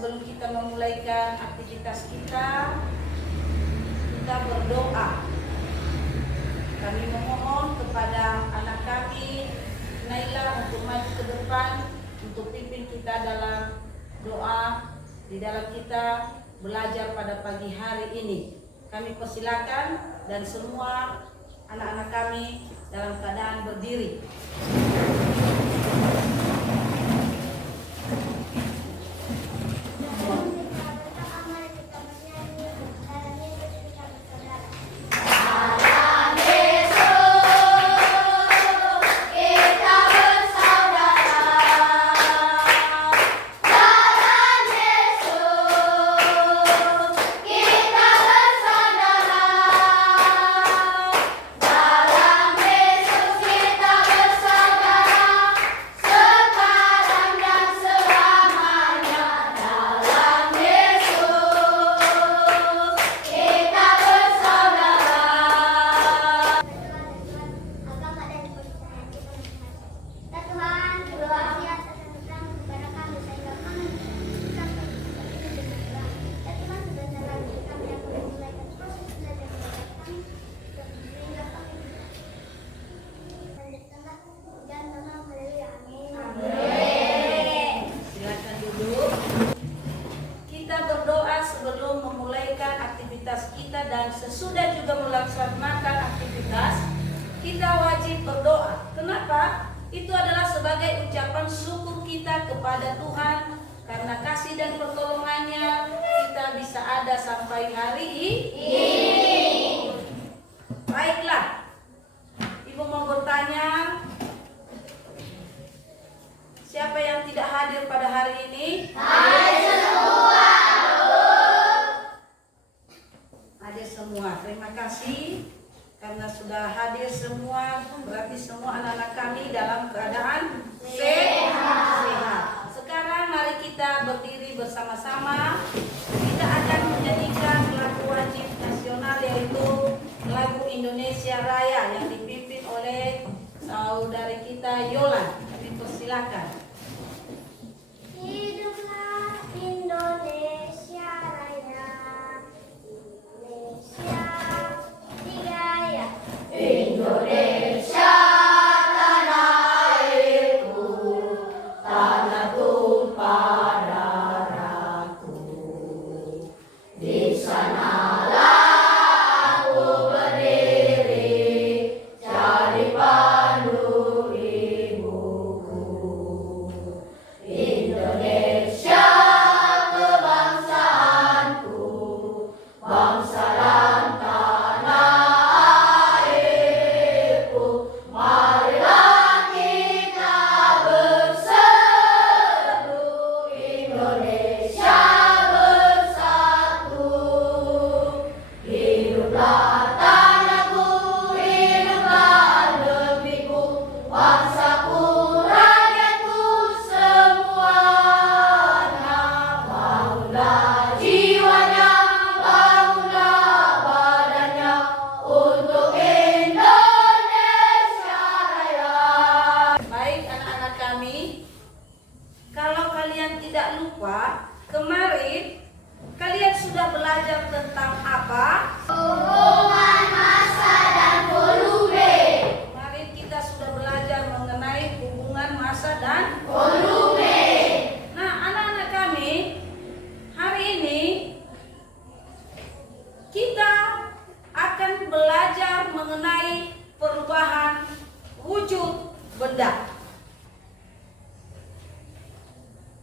sebelum kita memulaikan aktivitas kita berdoa. Kami memohon kepada anak kami, Naila, untuk maju ke depan, untuk pimpin kita dalam doa di dalam kita belajar pada pagi hari ini. Kami persilakan dan semua anak-anak kami dalam keadaan berdiri. Dan sesudah juga melaksanakan aktivitas, kita wajib berdoa. Kenapa? Itu adalah sebagai ucapan syukur kita kepada Tuhan karena kasih dan pertolongannya kita bisa ada sampai hari ini. Baiklah, Ibu mau bertanya, siapa yang tidak hadir pada hari ini? Hadir semua. Terima kasih karena sudah hadir semua. Berarti semua anak-anak kami dalam keadaan sehat. Sekarang mari kita berdiri bersama-sama. Kita akan menyanyikan lagu wajib nasional, yaitu lagu Indonesia Raya yang dipimpin oleh saudari kita Yolan. Kami persilakan. Hiduplah Indonesia Raya. Indonesia tanah airku, tanah tumpah darahku. Di sanalah aku berdiri, jadi pandu ibuku. Indonesia kebangsaanku, bangsa dan tanah. Kemarin kalian sudah belajar tentang apa? Hubungan massa dan volume. Kemarin kita sudah belajar mengenai hubungan massa dan Volume. Nah, anak-anak kami, hari ini kita akan belajar mengenai perubahan wujud benda.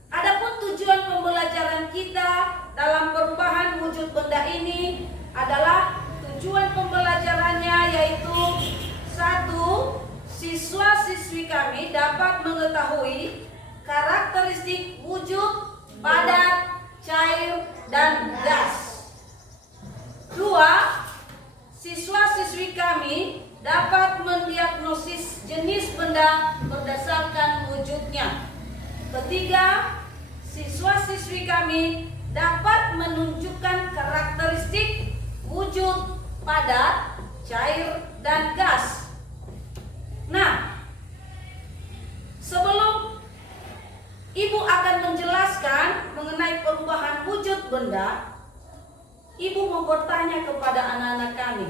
Adapun tujuan pembelajaran kita dalam perubahan wujud benda ini adalah tujuan pembelajarannya yaitu 1. Siswa-siswi kami dapat mengetahui karakteristik wujud padat, cair, dan gas. 2. Siswa-siswi kami dapat mendiagnosis jenis benda berdasarkan wujudnya. 3. Siswa-siswi kami dapat menunjukkan karakteristik wujud padat, cair, dan gas. Nah, sebelum Ibu akan menjelaskan mengenai perubahan wujud benda, Ibu mau bertanya kepada anak-anak kami,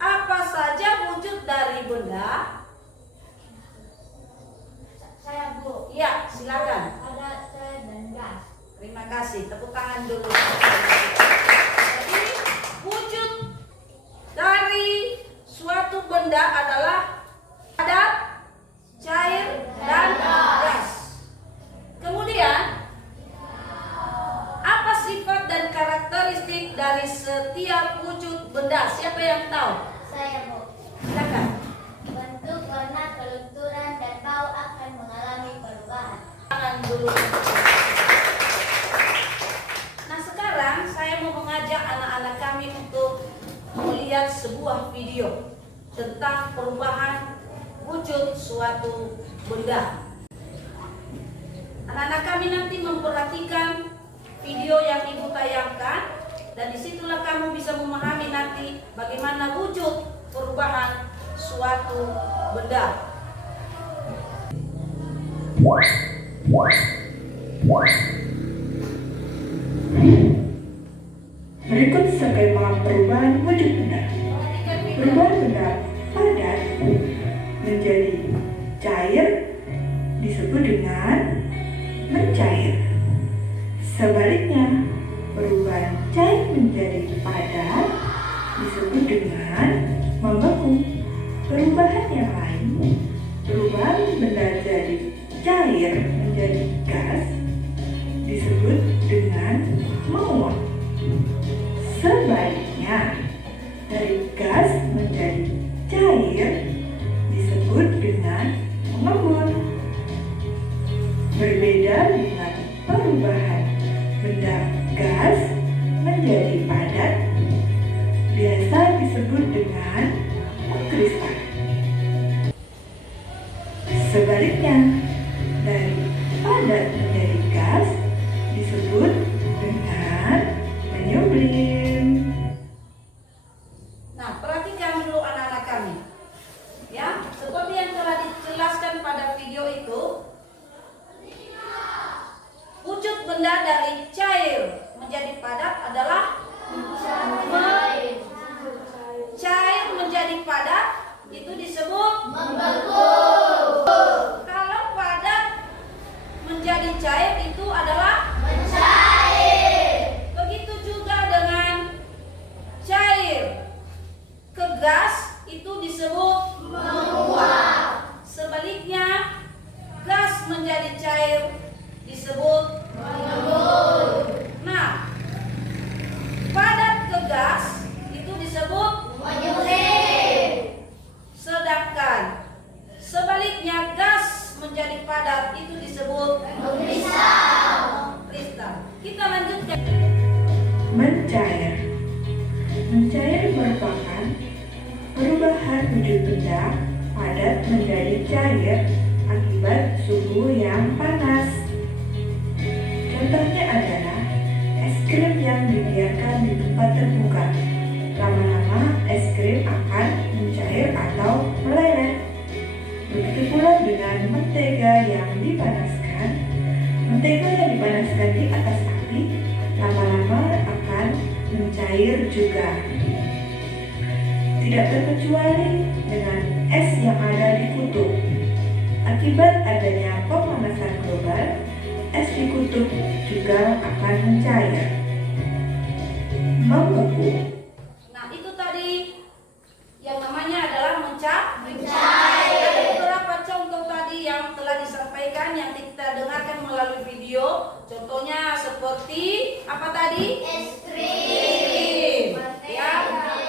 apa saja wujud dari benda? Saya Bu. Ya, silakan. Ada saya dan gas. Terima kasih. Tepuk tangan dulu. Jadi, wujud dari suatu benda adalah padat, cair, dan gas. Kemudian, apa sifat dan karakteristik dari setiap wujud benda? Siapa yang tahu? Saya Bu. Silakan. Bentuk, warna, kelunturan, dan bau akan mengalami perubahan. Tangan dulu. Nah, sekarang saya mau mengajak anak-anak kami untuk melihat sebuah video tentang perubahan wujud suatu benda. Anak-anak kami nanti memperhatikan video yang Ibu tayangkan, dan disitulah kamu bisa memahami nanti bagaimana wujud perubahan suatu benda. Berikut skema perubahan wujud benda. Perubahan benda padat menjadi cair disebut dengan mencair. Sebaliknya, perubahan cair menjadi padat disebut dengan membeku. Perubahan yang lain, perubahan benda jadi cair menjadi gas disebut dengan menguap. Sebaliknya, dari gas menjadi cair disebut dengan mengembun. Berbeda dengan perubahan benda gas menjadi padat, biasa disebut dengan mengkristal. Sebaliknya, dari padat menjadi gas disebut dengan menyublim. Nah, perhatikan dulu anak-anak kami. Ya, seperti yang telah dijelaskan pada video itu, wujud benda dari cair menjadi padat adalah cair menjadi padat, itu disebut Membeku. kalau padat menjadi cair itu adalah Mencair. begitu juga dengan cair ke gas itu disebut Menguap. sebaliknya gas menjadi cair disebut Mengembun. nah padat ke gas itu disebut Menyuling. sedangkan sebaliknya gas menjadi padat itu disebut Mengkristal. kristal. Kita lanjutkan. Mencair. Mencair merupakan perubahan wujud benda padat menjadi cair akibat suhu yang panas. Contohnya adalah es krim yang dibiarkan di tempat terbuka. Lama-lama es krim akan mencair atau meleleh. Begitu pula dengan mentega yang dipanaskan. Mentega yang dipanaskan di atas api lama-lama akan mencair juga. Tidak terkecuali dengan es yang ada di kutub. Akibat adanya pemanasan global, es di kutub juga akan mencair. Membeku. Nah, itu tadi yang namanya adalah mencair. Mencair. Ada beberapa contoh tadi yang telah disampaikan yang kita dengarkan melalui video. Contohnya seperti apa tadi? Es Krim. krim. Ya.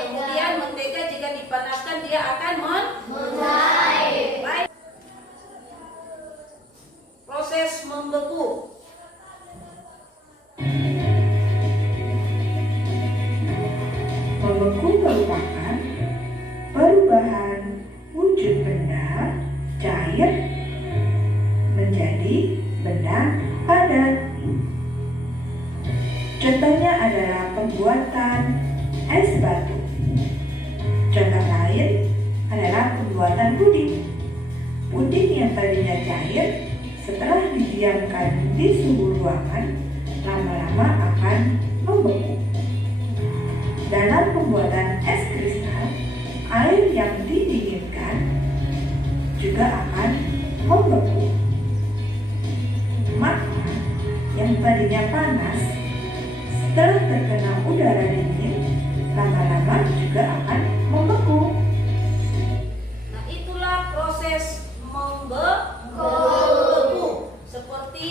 Kemudian mentega jika dipanaskan dia akan Mencair. baik. Proses membeku. Membeku merupakan perubahan wujud benda cair menjadi benda padat. Contohnya adalah pembuatan es batu. Contoh lain adalah pembuatan puding. Puding yang tadinya cair setelah didiamkan di suhu ruangan lama-lama akan akan membeku. Dalam pembuatan es kristal, air yang didinginkan juga akan membeku. Maka yang tadinya panas setelah terkena udara dingin lama-lama juga akan membeku. Nah, itulah proses membeku. Seperti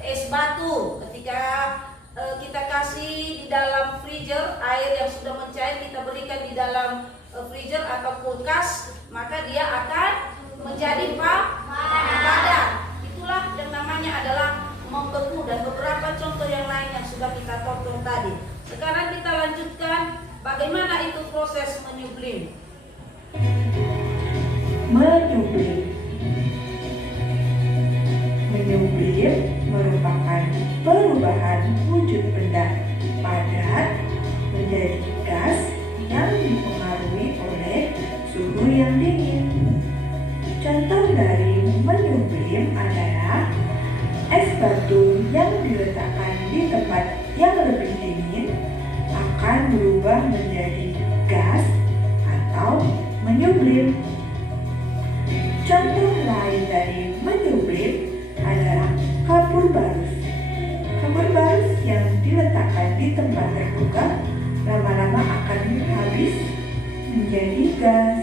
es batu, ketika kita kasih di dalam freezer, air yang sudah mencair kita berikan di dalam freezer atau kulkas, maka dia akan menjadi padat. Itulah yang namanya adalah membeku, dan beberapa contoh yang lain yang sudah kita tonton tadi. Sekarang kita lanjutkan bagaimana itu proses menyublim. Menyublim merupakan perubahan wujud benda padat menjadi gas yang dipengaruhi oleh suhu yang dingin. Contoh dari menyublim adalah es batu yang diletakkan di tempat yang lebih dingin akan berubah menjadi gas atau menyublim. Contoh lain dari menyublim adalah kapur barus. Kapur barus yang diletakkan di tempat terbuka lama-lama akan habis menjadi gas.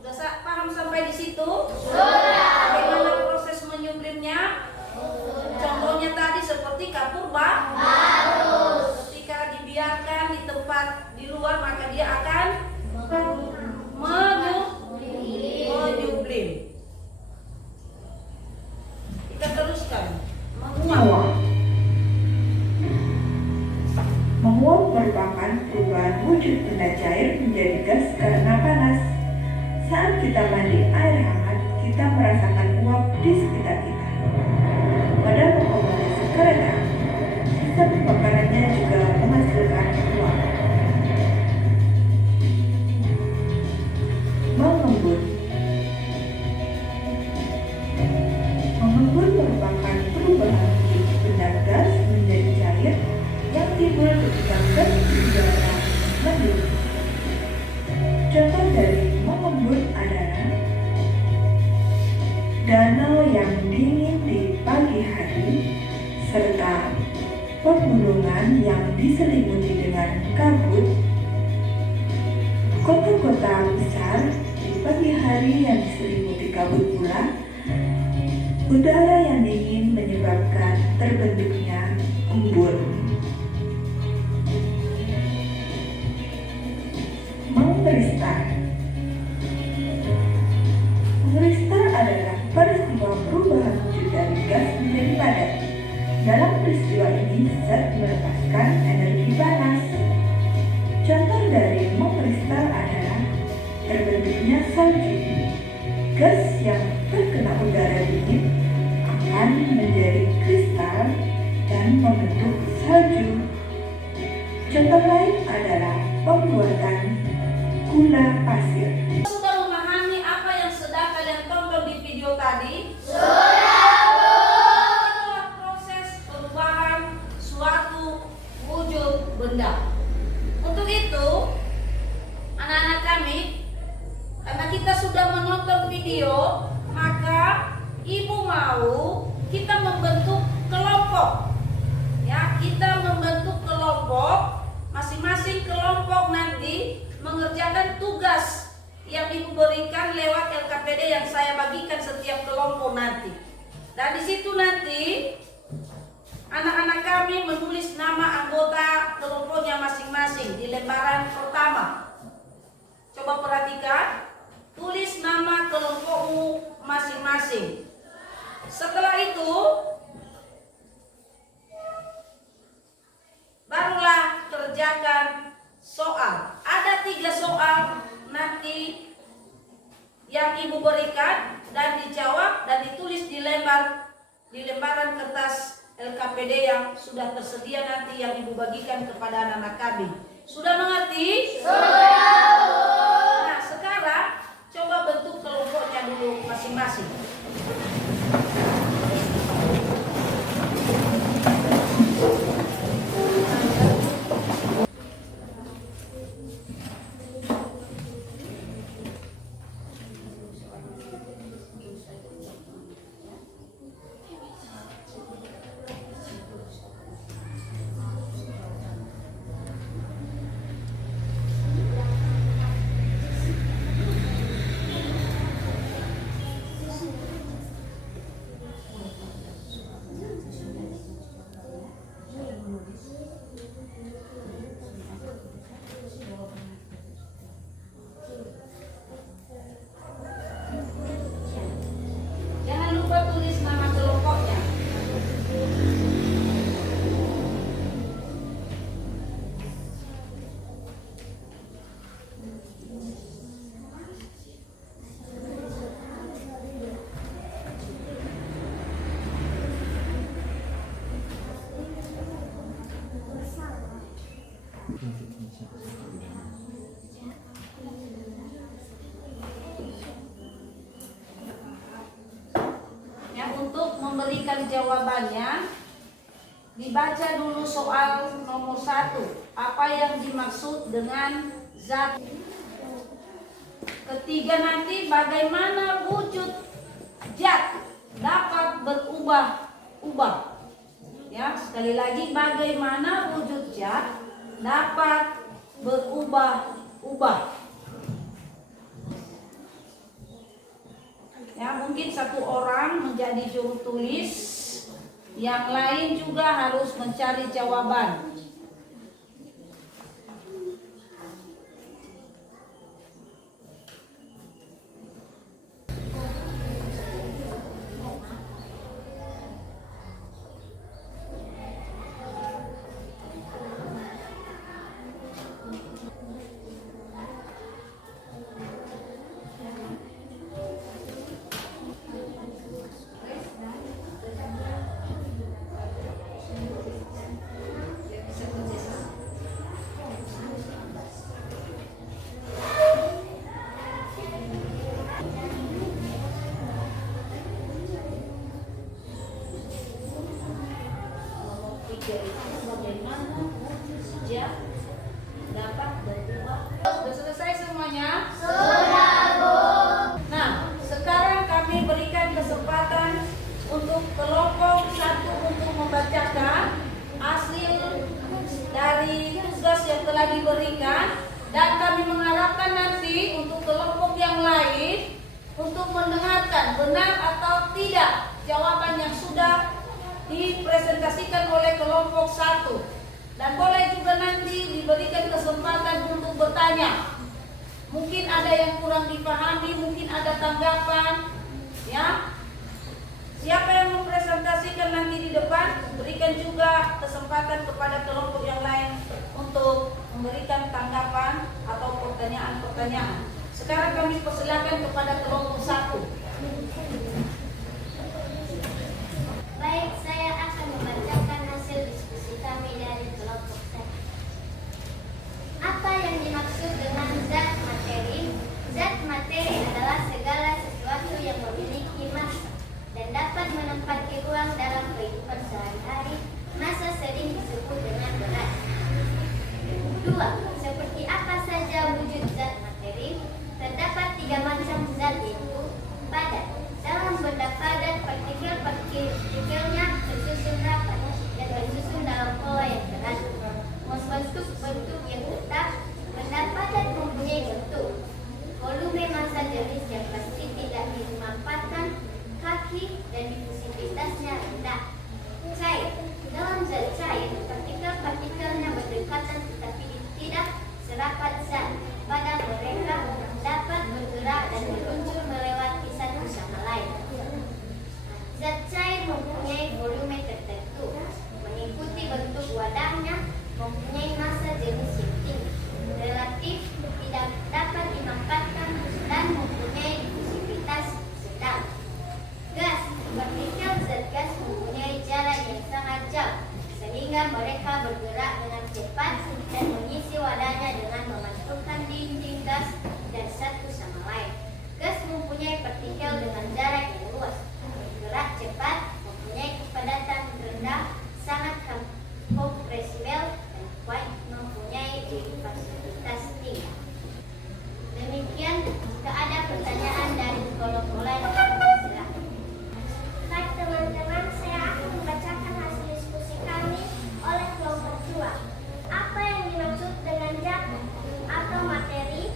Sudah paham sampai di situ? Bagaimana proses menyublimnya? Contohnya tadi seperti kapur barus. Ketika dibiarkan di tempat di luar, maka dia akan menyublim. Kita teruskan. Menguap. Menguap merupakan perubahan wujud benda cair menjadi gas karena panas. Saat kita mandi air hangat, kita merasakan uap di sekitar kita. Pada mengoperasi kereta, sistem pembakarannya juga menghasilkan uap. Mengembun. Mengembun merupakan perubahan wujud benda gas menjadi cair yang timbul ketika gas di udara mendidih. Contoh dari mengembun adalah danau yang dingin di pagi hari serta pegunungan yang diselimuti dengan kabut. Kota-kota besar di pagi hari yang diselimuti kabut pula. Udara yang dingin menyebabkan terbentuknya embun. Mengkristal. Mengkristal adalah peristiwa perubahan wujud dari gas menjadi padat. Dalam peristiwa ini, zat melepaskan energi panas. Contoh dari mengkristal adalah terbentuknya salju. Gas yang terkena udara dingin akan menjadi kristal dan membentuk salju. Contoh lain adalah pembuatan gula pasir. Sudah memahami apa yang sedang kalian tonton di video tadi? Itulah proses perubahan suatu wujud benda. Untuk itu, anak-anak kami, karena kita sudah menonton video, maka ibu mau kita membentuk kelompok. Ya, kita membentuk kelompok, masing-masing kelompok nanti mengerjakan tugas yang ibu berikan lewat LKPD yang saya bagikan setiap kelompok nanti. Dan di situ nanti anak-anak kami menulis nama anggota kelompoknya masing-masing di lembaran pertama. Coba perhatikan, tulis nama kelompokmu masing-masing. Setelah itu, barulah kerjakan soal. Ada 3 soal nanti yang ibu berikan dan dijawab dan ditulis di lembaran kertas LKPD yang sudah tersedia nanti yang ibu bagikan kepada anak-anak kami. Sudah mengerti? Sudah. Nah, sekarang coba bentuk kelompoknya dulu masing-masing. Ya, untuk memberikan jawabannya, dibaca dulu soal nomor 1. Apa yang dimaksud dengan zat? Ketiga nanti bagaimana wujud zat dapat berubah-ubah. Ya, sekali lagi bagaimana wujud zat dapat berubah-ubah. Ya, mungkin satu orang menjadi juru tulis, yang lain juga harus mencari jawaban. Bagaimana wujud zat dapat berubah? Sudah selesai semuanya? Sudah, Bu. Nah, sekarang kami berikan kesempatan untuk kelompok 1 untuk membacakan hasil dari tugas yang telah diberikan, dan kami mengharapkan nanti untuk kelompok yang lain untuk mendengarkan benar atau tidak jawaban yang sudah dipresentasikan oleh kelompok 1. Dan boleh juga nanti diberikan kesempatan untuk bertanya. Mungkin ada yang kurang dipahami, mungkin ada tanggapan, ya. Siapa yang mempresentasikan nanti di depan, berikan juga kesempatan kepada kelompok yang lain untuk memberikan tanggapan atau pertanyaan-pertanyaan. Sekarang kami persilakan kepada kelompok 1. Baik, saya akan membacakan hasil diskusi kami dari kelompok saya. Apa yang dimaksud dengan zat materi? Zat materi adalah segala sesuatu yang memiliki massa dan dapat menempati ruang dalam kehidupan sehari-hari. Massa sering disebut dengan berat. 2. Seperti apa saja wujud zat materi? Terdapat 3 macam zat, yaitu padat. Dalam benda padat, partikel-partikelnya tersusun rapat dan tersusun dalam pola yang teratur, membentuk bentuk yang tetap. Benda padat mempunyai bentuk, volume, massa jenis yang pasti, tidak dimanfaatkan kaki, dan difusivitasnya rendah. Cair. Dalam zat cair, partikel-partikelnya berdekatan tetapi tidak serapat zat. Pada mereka dapat bergerak dan meluncur melewati satu sama lain. Zat cair mempunyai volume tertentu, mengikuti bentuk wadahnya, mempunyai massa jenis yang tinggi, relatif, tidak dapat dimanfaatkan, dan mempunyai difusivitas sedang. Gas. Partikel zat gas mempunyai jalan yang sangat jauh, sehingga mereka bergerak dengan cepat dan mengisi wadahnya dengan memantulkan dinding gas dan satu sama lain. Gas mempunyai partikel dengan jarak yang luas, bergerak cepat, mempunyai kepadatan rendah, sangat kompresibel, dan kuat, mempunyai diversitas tinggi. Demikian, jika ada pertanyaan dari kelompok lain, silakan. Baik teman-teman, saya akan membacakan hasil diskusi kami oleh kelompok 2. Apa yang dimaksud dengan zat atau materi?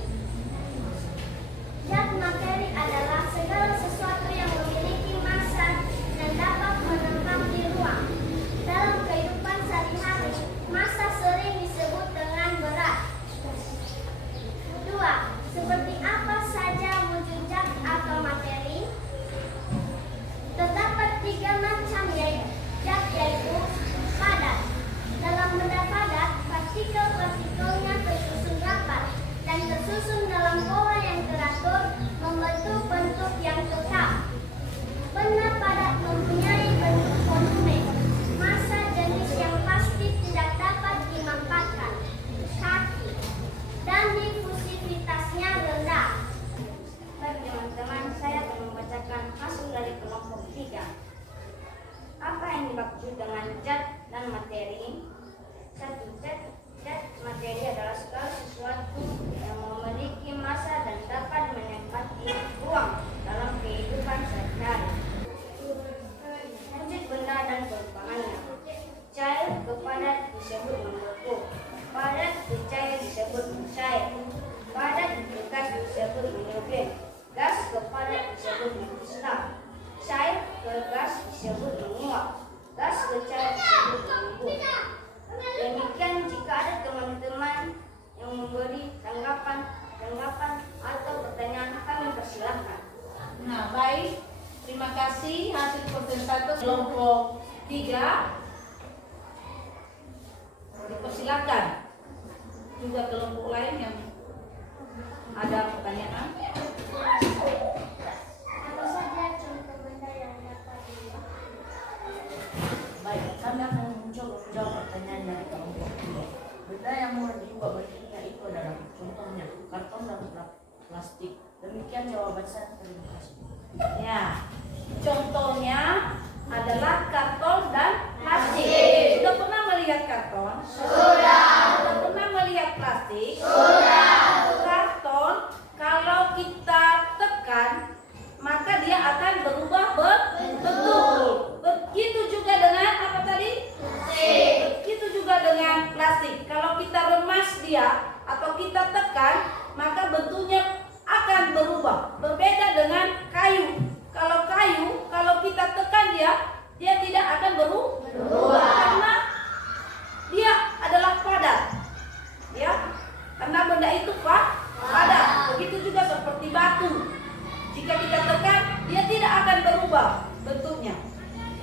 Zat materi adalah segala sesuatu yang memiliki massa dan dapat dimaksud dengan zat dan materi. Satu, zat materi adalah segala sesuatu yang memiliki massa dan dapat menempati ruang dalam kehidupan sehari-hari. Wujud benda dan perubahannya. Cair ke padat disebut membeku, padat ke cair disebut mencair, padat ke gas disebut menyebrang, gas ke padat disebut mengusap, cair ke gas disebut menguap, gas ke cair disebut mengembung. Demikian jika ada teman-teman yang memberi tanggapan atau pertanyaan, kami persilahkan. Nah, baik. Terima kasih. Hasil persentase kelompok 3 dipersilakan. Juga kelompok lain yang ada pertanyaan. Apa saja contoh benda yang dapat diubah? Baik, kami akan mencoba menjawab pertanyaan dari kelompok 3. Benda yang mudah diubah bentuknya itu adalah contohnya karton dan plastik. Demikian jawaban saya. Terima kasih. Ya, contohnya adalah karton dan plastik. Sudah pernah melihat karton? Sudah pernah melihat plastik? Sudah. Karton kalau kita tekan maka dia akan berubah bentuk. Begitu juga dengan apa tadi? Plastik. Begitu juga dengan plastik. Kalau kita remas dia atau kita tekan maka bentuknya akan berubah. Berbeda dengan kayu. Kalau kayu, kalau kita tekan dia tidak akan berubah karena dia adalah padat. Ya, karena benda itu padat. Begitu juga seperti batu. Jika kita tekan, dia tidak akan berubah bentuknya.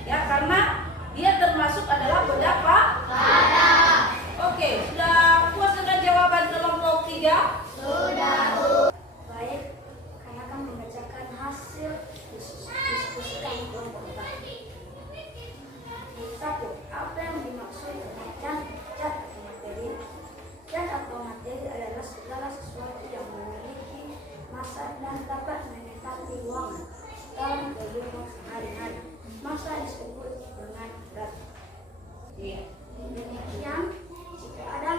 Ya, karena dia termasuk adalah benda padat. Oke, sudah puas dengan jawaban kelompok 3? Baik, kami akan membacakan hasil diskusi kami kelompok 4. 1. Apa yang dimaksud dengan zat atau materi? Zat atau materi adalah segala sesuatu yang memiliki massa dan dapat menempati ruangan dalam kehidupan sehari-hari. Massa disebut dengan berat. Iya. Demikian, jika ada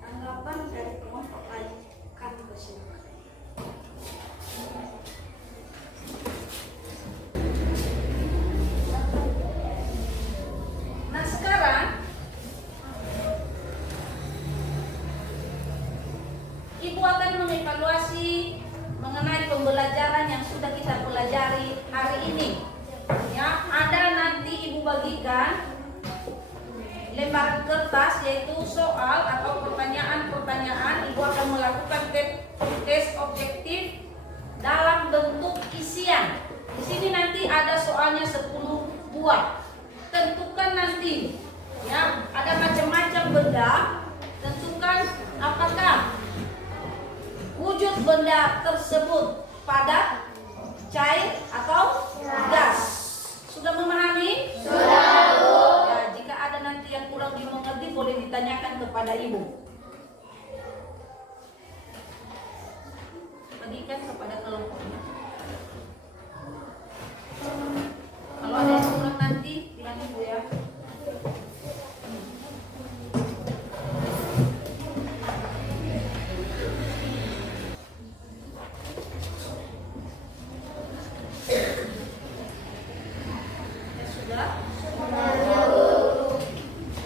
tanggapan dari kelompok lain, kami persilakan. Nah, sekarang Ibu akan mengevaluasi mengenai pembelajaran yang sudah kita pelajari hari ini. Ya, ada nanti Ibu bagikan lembaran kertas yaitu soal atau pertanyaan-pertanyaan. Ibu akan melakukan tes objektif dalam bentuk isian. Di sini nanti ada soalnya 10 buah. Tentukan nanti ya, ada macam-macam benda. Tentukan apakah wujud benda tersebut padat, cair atau gas. Sudah memahami? Sudah, Bu. Ya, jika ada nanti yang kurang dimengerti boleh ditanyakan kepada Ibu. Bagikan kepada kelompoknya. Kalau ada yang kurang nanti bilang Ibu ya. Sudah?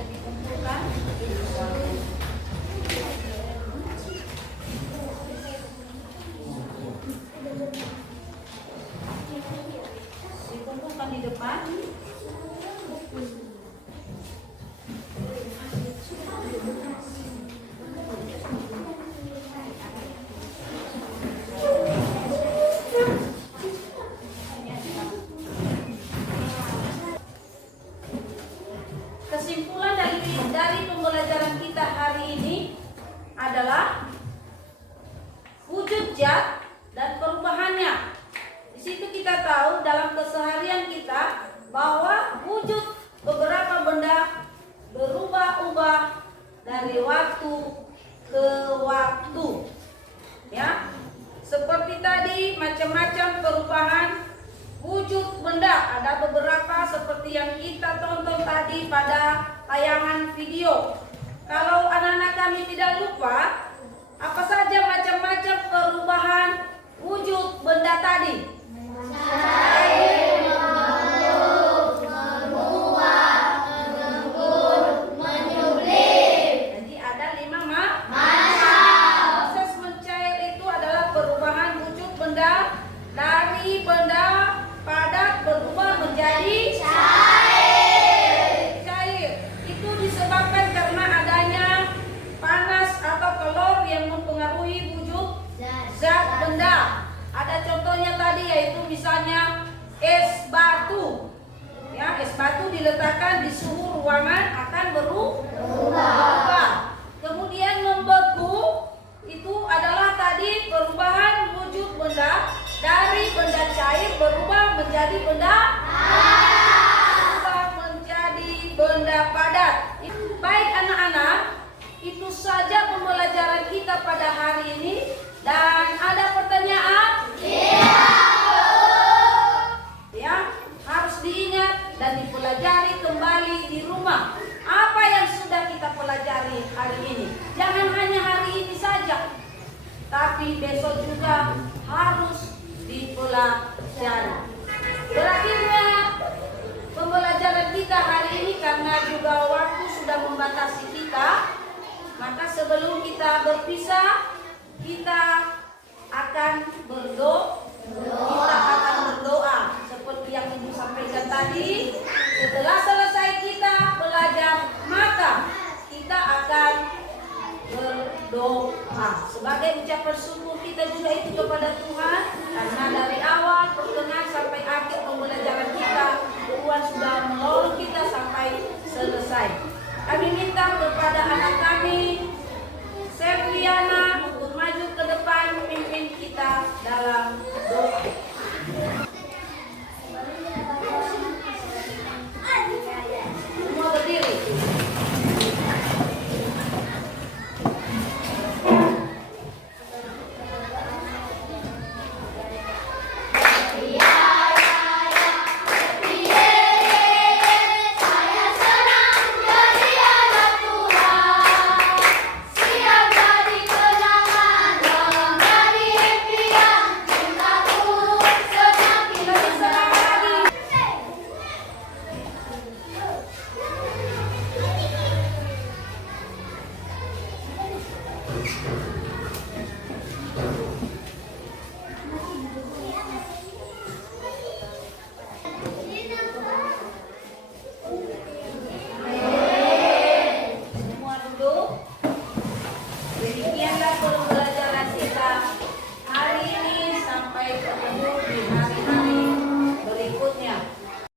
Dikumpulkan. Dikumpulkan di depan. Kesimpulan dari pembelajaran kita hari ini adalah wujud zat dan perubahannya. Di situ kita tahu dalam keseharian kita bahwa wujud beberapa benda berubah-ubah dari waktu ke waktu. Ya. Seperti tadi macam-macam perubahan wujud benda, ada beberapa seperti yang kita tonton tonton tadi pada tayangan video. Kalau anak-anak kami tidak lupa, apa saja macam-macam perubahan wujud benda tadi? Cair, membentuk, menguap, mengembun, menyublim. Jadi ada 5 macam. Proses mencair itu adalah perubahan wujud benda dari benda padat berubah menjadi cair. Itu disebabkan karena adanya panas atau kalor yang mempengaruhi wujud zat benda. Ada contohnya tadi, yaitu misalnya es batu. Ya, es batu diletakkan di suhu ruangan akan berubah. Kemudian membeku itu adalah tadi perubahan wujud benda dari benda cair berubah menjadi benda padat. Baik anak-anak, itu saja pembelajaran kita pada hari ini. Dan ada pertanyaan? Ya, harus diingat dan dipelajari kembali di rumah. Apa yang sudah kita pelajari hari ini? Jangan hanya hari ini saja, tapi besok juga harus dipelajari. Berakhirnya pembelajaran kita hari ini karena juga waktu sudah membatasi kita, maka sebelum kita berpisah, kita akan berdoa. Seperti yang Ibu sampaikan tadi, setelah selesai kita belajar, maka kita akan berdoa sebagai ucapan syukur kita juga itu kepada Tuhan, karena dari awal pertengahan sampai akhir pembelajaran kita Tuhan sudah menolong